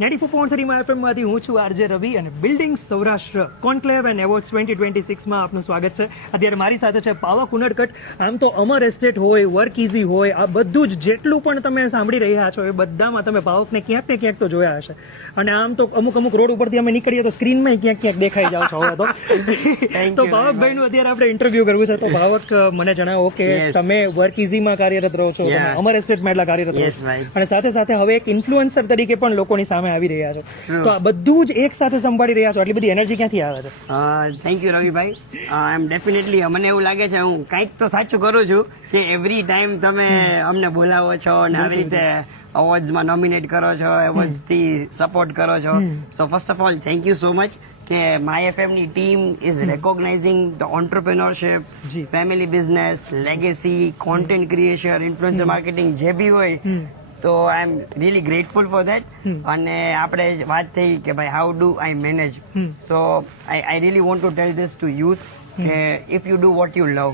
94.3 FM માંથી હું છું આરજે રવિ અને building Saurashtra conclave and awards 2026 માં આપનું સ્વાગત છે. અત્યારે મારી સાથે છે પાવક ઉનડકટ. આમ તો અમર એસ્ટેટ હોય, વર્ક ઇઝી હોય, આ બધું જ જેટલું પણ તમે સાંભળી રહ્યા છો એ બધામાં તમે પાવકને ક્યાંક ને ક્યાંક તો જોયા હશે. અને આમ તો અમુક રોડ ઉપરથી અમે નીકળીએ તો સ્ક્રીનમાં ક્યાંક દેખાઈ જાવ છો હવે તો પાવકભાઈનું અત્યારે આપણે ઇન્ટરવ્યુ કરવું છે. તો પાવક મને જણાવો કે તમે વર્ક ઇઝીમાં કાર્યરત રહો છો, તમે અમર એસ્ટેટમાં એટલા કાર્યરત રહો છો અને સાથે સાથે હવે એક ઇન્ફ્લુએન્સર તરીકે પણ લોકોની સામે આવી રહ્યા છો. તો આ બધું જ એક સાથે સંભાળી રહ્યા છો, આટલી બધી એનર્જી ક્યાંથી આવે છે? Thank you Ravibhai. I am definitely, મને એવું લાગે છે હું કંઈક તો સાચું કરું છું કે એવરી ટાઈમ તમે અમને બોલાવો છો અને આવી રીતે અવોર્ડ્સમાં નોમિનેટ કરો છો, એવોર્ડ્સ થી સપોર્ટ કરો છો. So first of all thank you so much કે માય એફએમ ની team is recognizing the entrepreneurship, family business, legacy, content creation, influencer marketing જે બી હોય. તો I am really grateful for that. અને આપણે વાત થઈ કે ભાઈ how do I manage. So I really want to tell this to youth કે if you do what you love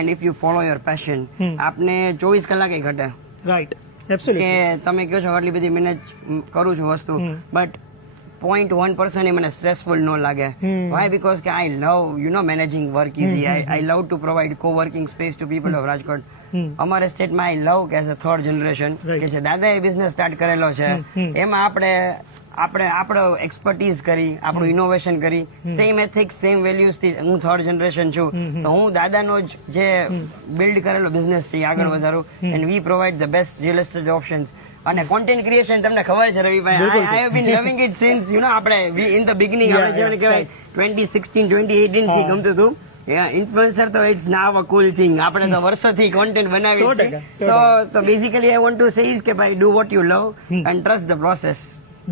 and if you follow your passion, આપને 24 કલાકે ઘટે. Right, absolutely. કે તમે કહો છો આટલી બધી મેનેજ કરું છું વસ્તુ, બટ 0.1% એ મને સ્ટ્રેસફુલ ન લાગે. વાય? બીકોઝ કે I love managing work easy. I love to provide co-working space to people of Rajkot. અમારા સ્ટેટમાં આઈ લવ કે એઝ અ થર્ડ જનરેશન કે જે દાદાએ બિઝનેસ સ્ટાર્ટ કરેલો છે એમાં આપણે આપણો એક્સપર્ટીઝ કરી, આપણું ઇનોવેશન કરી, સેમ એથિક્સ, સેમ વેલ્યુઝ થી હું થર્ડ જનરેશન છું. તો હું દાદાનો જ જે બિલ્ડ કરેલો બિઝનેસ છે આગળ વધારું. And we provide the best real estate options. અને કોન્ટેન્ટ ક્રિએશન તમને ખબર છે રવિભાઈ, આઈ હેવ બીન લવિંગ ઇટ સિન્સ આપણે ઇન ધ બિગિનિંગ, આપણે જેને કહેવાય 2016 2018 થી ગમતું હતું. ઇન્ફ્લુએન્સર તો it's now a cool thing. આપણે તો વર્ષોથી કોન્ટેન્ટ બનાવી છે. તો basically I want to say is કે ભાઈ do what you love and trust the process.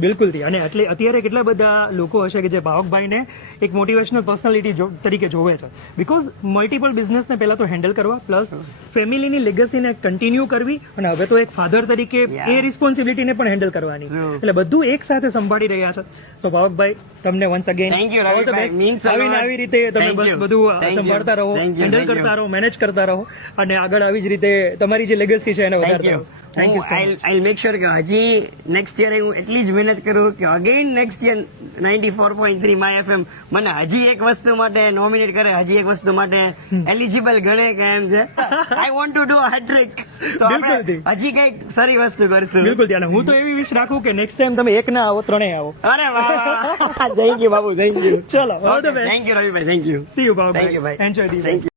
બિલકુલ. અને એટલે અત્યારે કેટલા બધા લોકો હશે કે જે પાવકભાઈને એક મોટિવેશનલ પર્સનાલિટી તરીકે જોવે છે. બીકોઝ મલ્ટિપલ બિઝનેસને પહેલા તો હેન્ડલ કરવા, પ્લસ ફેમિલીની લેગસીને કન્ટિન્યુ કરવી, અને હવે તો એક ફાધર તરીકે એ રિસ્પોન્સિબિલિટીને પણ હેન્ડલ કરવાની. એટલે બધું એક સાથે સંભાળી રહ્યા છે. સો પાવકભાઈ, તમને once again all the best. આવી રીતે તમે બસ બધું સંભાળતા રહો, હેન્ડલ કરતા રહો, મેનેજ કરતા રહો અને આગળ આવી જ રીતે તમારી જે લેગસી છે એને વધારતા રહો. I'll make sure કે હજી નેક્સ્ટ યર હું એટલી જ મહેનત કરું કે again next year 94.3 my FM મને હજી એક વસ્તુ માટે નોમિનેટ કરે, હજી એક વસ્તુ માટે એલિજિબલ ગણે કે એમ છે. I want to do a hat trick. તો આપણે હજી કઈક સારી વસ્તુ કરશું. બિલકુલ. ત્યાં હું તો એવી વિશ રાખું કે નેક્સ્ટ ટાઈમ તમે એક ના આવો, ત્રણેય આવો. અરે વાહ, થેન્ક યુ બાબુ, થેન્ક યુ. ચલો, all the best. Thank you રવિભાઈ, થેન્ક યુ. સી યુ બાબુ. થેન્ક યુ ભાઈ. Enjoy the. Thank you.